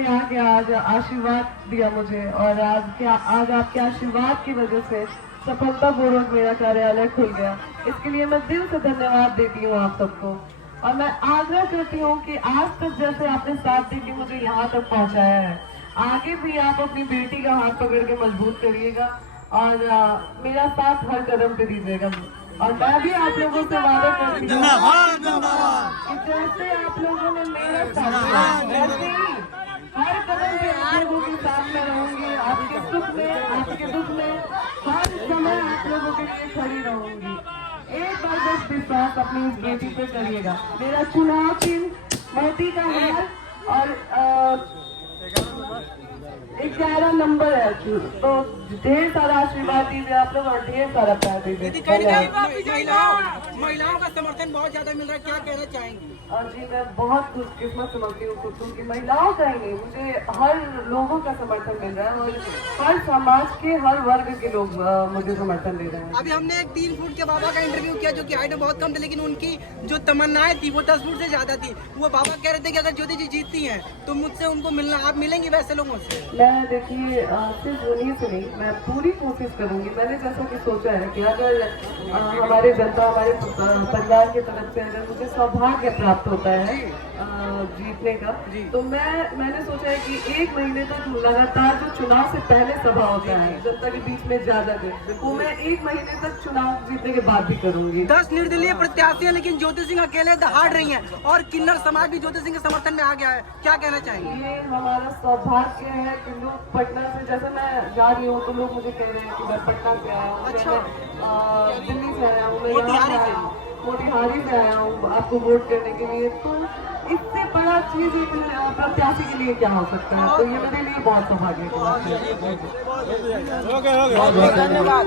यहाँ के आज आशीर्वाद दिया मुझे और आज आपके आशीर्वाद की वजह से सफलतापूर्वक मेरा कार्यालय खुल गया। इसके लिए मैं दिल से धन्यवाद देती हूँ आप सबको और मैं आग्रह करती हूँ कि आज तक जैसे आपने साथ देके मुझे यहाँ तक पहुँचाया है, आगे भी आप अपनी बेटी का हाथ पकड़ के मजबूत करिएगा और मेरा साथ हर कदम पे दीजिएगा। और मैं भी आप लोगों से वादा करती हूँ कि जैसे आप लोगों ने मेरा साथ दिया वैसे ही हर कदम पे आप लोगों के साथ में रहूंगी, आपके सुख में आपके दुख में हर समय आप लोगों के लिए खड़ी रहूंगी। एक बार बस विश्वास अपनी इस बेटी पे करिएगा। मेरा चुनाव चिन्ह मोती का हार और 11 नंबर है, तो ढेर सारा आशीर्वाद दीजिए आप लोग और ढेर सारा प्यार दीजिए। महिलाओं का समर्थन बहुत ज्यादा मिल रहा है, क्या कहना चाहेंगी? और जी मैं बहुत खुशकिस्मत समझती हूँ खुद को कि महिलाओं का ही नहीं, मुझे हर लोगों का समर्थन मिल रहा है और हर समाज के हर वर्ग के लोग मुझे समर्थन दे रहे हैं। अभी हमने एक 3 फुट के बाबा का इंटरव्यू किया जो कि हाइट में बहुत कम थे, लेकिन उनकी जो तमन्नाएं थी वो 10 फुट से ज्यादा थी। वो बाबा कह रहे थे कि अगर ज्योति जी जीतती हैं तो मुझसे उनको मिलना, आप मिलेंगे वैसे लोगों से? मैं देखिए सिर्फ उन्हीं से नहीं, मैं पूरी कोशिश करूंगी। मैंने जैसा कि सोचा है कि अगर हमारे जनता हमारे परिवार की तरफ से अगर मुझे सौभाग्य प्राप्त होता है जीतने का, तो मैंने सोचा है कि 1 महीने तक लगातार जो चुनाव से पहले सभा होता है जनता के बीच में ज्यादा वो मैं 1 महीने तक चुनाव जीतने के बाद भी करूंगी। 10 निर्दलीय प्रत्याशी हैं, लेकिन ज्योति सिंह अकेले दहाड़ रही हैं और किन्नर समाज भी ज्योति सिंह के समर्थन में आ गया है, क्या कहना चाहेंगे? ये हमारा सौभाग्य है कि लोग पटना से, जैसे मैं जा रही हूँ तो लोग मुझे कह रहे हैं कि मैं पटना से आया हूँ, दिल्ली से आया हूँ, मैं मोतिहारी से आया हूँ आपको वोट करने के लिए। तो इससे बड़ा चीज एक प्रत्याशी के लिए क्या हो सकता है? तो ये मेरे लिए बहुत सौभाग्य की बात है। धन्यवाद।